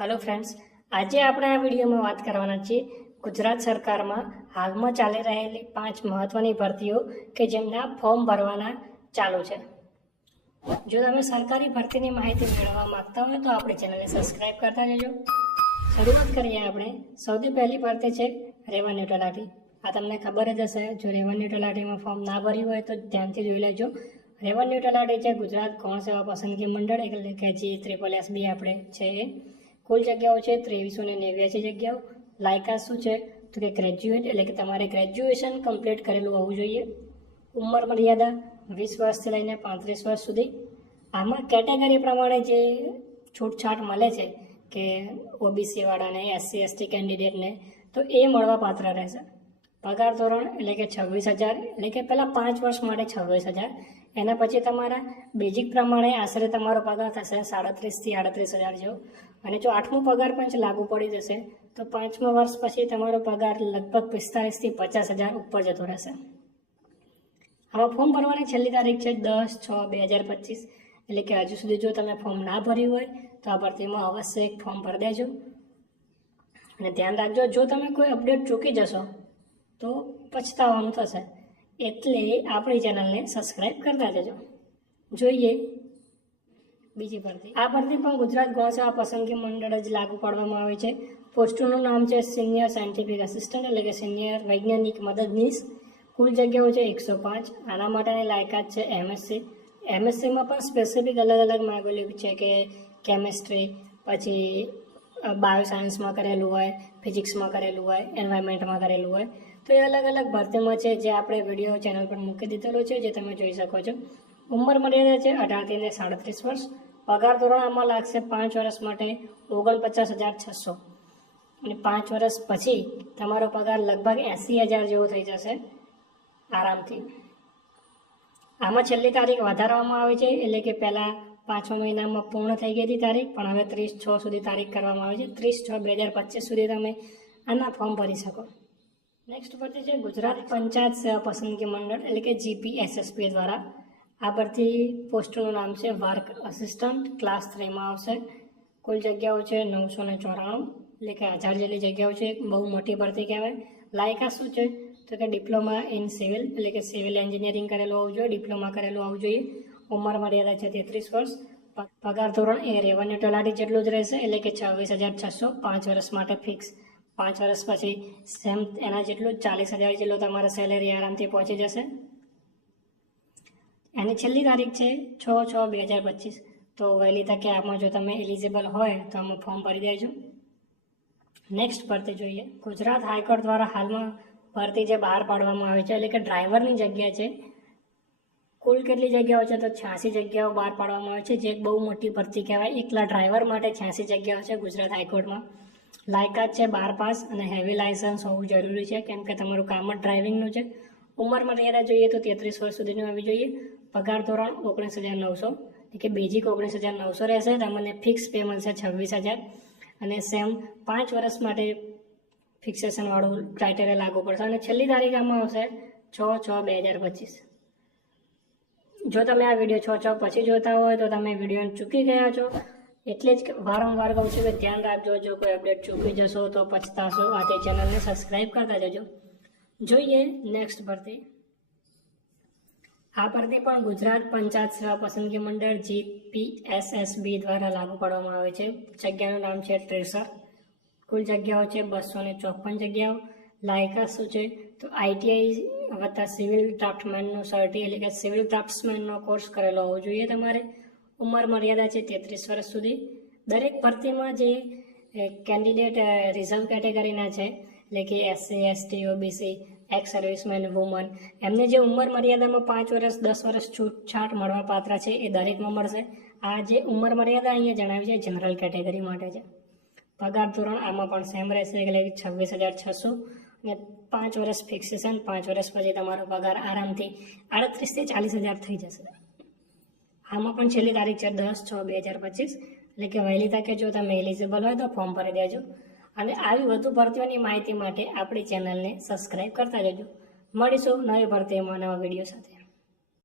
hello friends આજે આપણે આ વિડીયોમાં વાત કરવાના છીએ ગુજરાત સરકારમાં હાલમાં ચાલી રહેલી પાંચ મહત્ત્વની ભરતીઓ કે જેમના ફોર્મ ભરવાના ચાલુ છે જો તમે સરકારી ભરતીની માહિતી મેળવવા માગતા હોય તો આપણી ચેનલને સબસ્ક્રાઈબ કરતા જજો શરૂઆત કરીએ આપણે સૌથી પહેલી ભરતી છે રેવન્યુ તલાટી આ તમને ખબર જ હશે જો રેવન્યુ તલાટીમાં ફોર્મ ના ભર્યું હોય તો ધ્યાનથી જોઈ લેજો રેવન્યુ તલાટી છે ગુજરાત કોણ સેવા પસંદગી મંડળ એટલે કે જે ત્રિપલ એસબી આપણે છે એ કુલ જગ્યાઓ છે ત્રેવીસો ને નેવ્યાસી જગ્યાઓ લાયકાત શું છે તો કે ગ્રેજ્યુએટ એટલે કે તમારે ગ્રેજ્યુએશન કમ્પ્લીટ કરેલું હોવું જોઈએ ઉંમર મર્યાદા વીસ વર્ષથી લઈને પાંત્રીસ વર્ષ સુધી આમાં કેટેગરી પ્રમાણે જે છૂટછાટ મળે છે કે ઓબીસીવાળાને એસસી એસટી કેન્ડિડેટને તો એ મળવા પાત્ર રહેશે પગાર ધોરણ એટલે કે છવ્વીસ હજાર એટલે કે પહેલાં પાંચ વર્ષ માટે છવ્વીસ હજાર એના પછી તમારા બેઝિક પ્રમાણે આશરે તમારો પગાર થશે સાડત્રીસથી આડત્રીસ હજાર જેવો અને જો આઠમું પગાર પણ લાગુ પડી જશે તો પાંચમા વર્ષ પછી તમારો પગાર લગભગ પિસ્તાળીસથી પચાસ હજાર ઉપર જતો રહેશે હવે ફોર્મ ભરવાની છેલ્લી તારીખ છે દસ છ બે હજાર પચીસ એટલે કે હજુ સુધી જો તમે ફોર્મ ના ભર્યું હોય તો આ ભરતીમાં અવશ્ય એક ફોર્મ ભરી દેજો અને ધ્યાન રાખજો જો તમે કોઈ અપડેટ ચૂકી જશો તો પછતાવાનું થશે એટલે આપણી ચેનલને સબસ્ક્રાઈબ કરતા જજો જોઈએ બીજી ભરતી આ ભરતી પણ ગુજરાત ગૌશાળા પસંદગી મંડળ જ લાગુ પાડવામાં આવે છે પોસ્ટનું નામ છે સિનિયર સાયન્ટિફિક અસિસ્ટન્ટ એટલે કે સિનિયર વૈજ્ઞાનિક મદદનીશ કુલ જગ્યાઓ છે એકસો પાંચ આના માટેની લાયકાત છે એમએસસી એમએસસીમાં પણ સ્પેસિફિક અલગ અલગ માગેલી છે કે કેમેસ્ટ્રી પછી બાયોસાયન્સમાં કરેલું હોય ફિઝિક્સમાં કરેલું હોય એન્વાયરમેન્ટમાં કરેલું હોય તો એ અલગ અલગ ભરતીમાં છે જે આપણે વિડીયો ચેનલ પર મૂકી દીધેલો છે જે તમે જોઈ શકો છો ઉંમર મર્યાદા છે અઢારથી ને સાડત્રીસ વર્ષ પગાર ધોરણ આમાં લાગશે પાંચ વર્ષ માટે ઓગણપચાસ હજાર છસો અને પાંચ વર્ષ પછી તમારો પગાર લગભગ એંસી હજાર જેવો થઈ જશે આરામથી આમાં છેલ્લી તારીખ વધારવામાં આવી છે એટલે કે પહેલાં પાંચમા મહિનામાં પૂર્ણ થઈ ગઈ હતી તારીખ પણ હવે ત્રીસ છ સુધી તારીખ કરવામાં આવી છે ત્રીસ છ બે હજાર પચીસ સુધી તમે આના ફોર્મ ભરી શકો નેક્સ્ટ પરથી છે ગુજરાત પંચાયત સેવા પસંદગી મંડળ એટલે કે જીપીએસએસપી દ્વારા આ પરથી પોસ્ટનું નામ છે વર્ક અસિસ્ટન્ટ ક્લાસ થ્રીમાં આવશે કુલ જગ્યાઓ છે નવસો ને ચોરાણું એટલે કે હજાર જેટલી જગ્યાઓ છે બહુ મોટી ભરતી કહેવાય લાયકા શું છે તો કે ડિપ્લોમા ઇન સિવિલ એટલે કે સિવિલ એન્જિનિયરિંગ કરેલું હોવું જોઈએ ડિપ્લોમા કરેલું હોવું જોઈએ ઉંમર મર્યાદા છે તેત્રીસ વર્ષ પગાર ધોરણ એ રેવન્યુ તલાટી જેટલું જ રહેશે એટલે કે છવ્વીસ હજાર છસો પાંચ વર્ષ માટે ફિક્સ પાંચ વર્ષ પછી સેમ એના જેટલું ચાલીસ હજાર જેટલું તમારે સેલેરી આરામથી પહોંચી જશે એની છેલ્લી તારીખ છે છ છ બે હજાર પચીસ તો વહેલી તકે આમાં જો તમે એલિજિબલ હોય તો અમે ફોર્મ ભરી દેજો નેક્સ્ટ ભરતી જોઈએ ગુજરાત હાઈકોર્ટ દ્વારા હાલમાં ભરતી જે બહાર પાડવામાં આવી છે એટલે કે ડ્રાઈવરની જગ્યા છે કુલ કેટલી જગ્યાઓ છે તો છ્યાસી જગ્યાઓ બહાર પાડવામાં આવી છે જે એક બહુ મોટી ભરતી કહેવાય એકલા ડ્રાઈવર માટે છ્યાસી જગ્યાઓ છે ગુજરાત હાઈકોર્ટમાં લાયકાત છે બાર પાસ અને હેવી લાયસન્સ હોવું જરૂરી છે કેમ કે તમારું કામ જ ડ્રાઇવિંગનું છે ઉંમર મર્યાદા જોઈએ તો તેત્રીસ વર્ષ સુધીની હોવી જોઈએ પગાર ધોરણ ઓગણીસ હજાર નવસો એટલે કે બેઝિક ઓગણીસ હજાર નવસો રહેશે તમને ફિક્સ પે છે છવ્વીસ હજાર અને સેમ પાંચ વર્ષ માટે ફિક્સેશનવાળું ક્રાઇટેરિયા લાગુ પડશે અને છેલ્લી તારીખમાં આવશે છ છ બે હજાર પચીસ જો તમે આ વિડીયો છ છ પછી જોતા હોય તો તમે વિડીયો ચૂકી ગયા છો એટલે જ વારંવાર કહું છું કે ધ્યાન રાખજો જો કોઈ અપડેટ ચૂકી જશો તો પછતાશો આ તે ચેનલને સબસ્ક્રાઈબ કરતા જજો જોઈએ નેક્સ્ટ ભરતી આ પરથી પણ ગુજરાત પંચાયત સેવા પસંદગી મંડળ જીપીએસએસબી દ્વારા લાગુ પાડવામાં આવે છે જગ્યાનું નામ છે ટ્રેસર કુલ જગ્યાઓ છે બસો ને ચોપન જગ્યાઓ લાયકા શું છે તો આઈટીઆઈ વત્તા સિવિલ ડ્રાફ્ટમેનનો સર્ટી એટલે કે સિવિલ ડ્રાફ્ટમેનનો કોર્સ કરેલો હોવો જોઈએ તમારે ઉંમર મર્યાદા છે તેત્રીસ વર્ષ સુધી દરેક ભરતીમાં જે કેન્ડિડેટ રિઝર્વ કેટેગરીના છે એટલે કે SC ST OBC ex serviceman woman એમને જે ઉંમર મર્યાદામાં પાંચ વર્ષ દસ વર્ષ છૂટછાટ મળવા પાત્ર છે એ દરેકમાં મળશે આ જે ઉંમર મર્યાદા અહીંયા જણાવી છે જનરલ કેટેગરી માટે છે પગાર ધોરણ આમાં પણ સેમ રહેશે એટલે છવ્વીસ હજાર છસો અને પાંચ વર્ષ ફિક્સેશન પાંચ વર્ષ પછી તમારો પગાર આરામથી આડત્રીસથી ચાલીસ હજાર થઈ જશે આમાં પણ છેલ્લી તારીખ છે દસ છ બે હજાર પચીસ એટલે કે વહેલી તકે જો તમે એલિજિબલ હોય તો ફોર્મ ભરી દેજો અને આવી વધુ ભરતીઓની માહિતી માટે આપણી ચેનલને સબસ્ક્રાઈબ કરતા જજો મળીશું નવી ભરતીમાં નવા વિડીયો સાથે